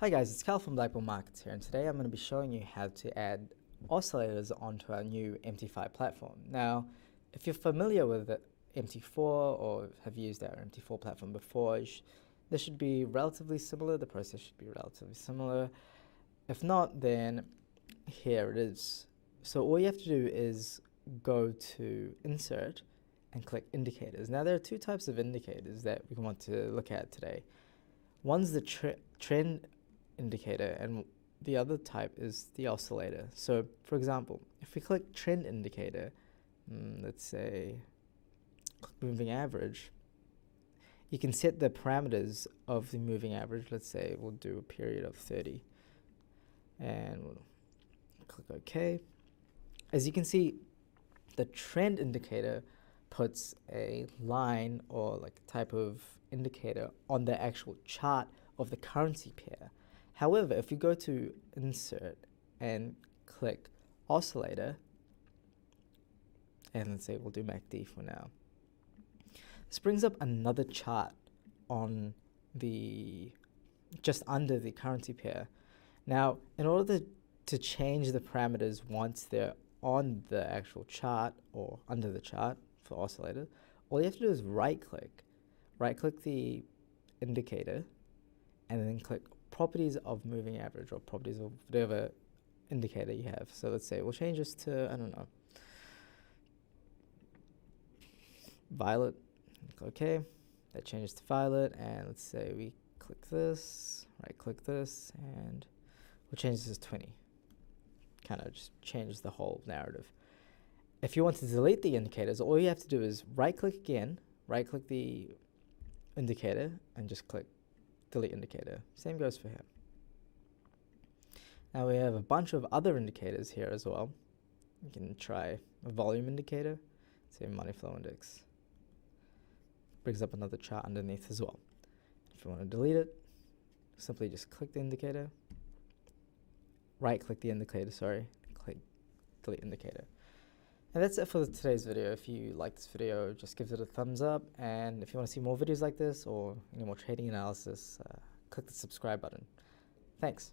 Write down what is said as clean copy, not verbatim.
Hi guys, it's Cal from BlackBull Markets here, and today I'm going to be showing you how to add oscillators onto our new MT5 platform. Now, if you're familiar with the MT4 or have used our MT4 platform before, this should be relatively similar. The process should be relatively similar. If not, then here it is. So all you have to do is go to Insert and click Indicators. Now, there are two types of indicators that we want to look at today. One's the trend indicator and the other type is the oscillator. So for example, if we click trend indicator, let's say click moving average, you can set the parameters of the moving average. Let's say we'll do a period of 30 and we'll click OK. As you can see, the trend indicator puts a line or like a type of indicator on the actual chart of the currency pair. However, if you go to Insert and click Oscillator, and let's say we'll do MACD for now, this brings up another chart on the just under the currency pair. Now, in order to change the parameters once they're on the actual chart or under the chart for oscillator, all you have to do is right-click the indicator, and then click properties of moving average or properties of whatever indicator you have. So let's say we'll change this to, I don't know, violet. Okay, that changes to violet, and let's say we click this, right-click this, and we'll change this to 20. Kind of just change the whole narrative. If you want to delete the indicators, all you have to do is right-click again, right-click the indicator, and just click delete indicator. Same goes for here. Now we have a bunch of other indicators here as well. You can try a volume indicator, say money flow index. Brings up another chart underneath as well. If you want to delete it, simply just click the indicator, right-click the indicator, click delete indicator. And that's it for today's video. If you like this video, just give it a thumbs up. And if you want to see more videos like this or any more trading analysis, click the subscribe button. Thanks.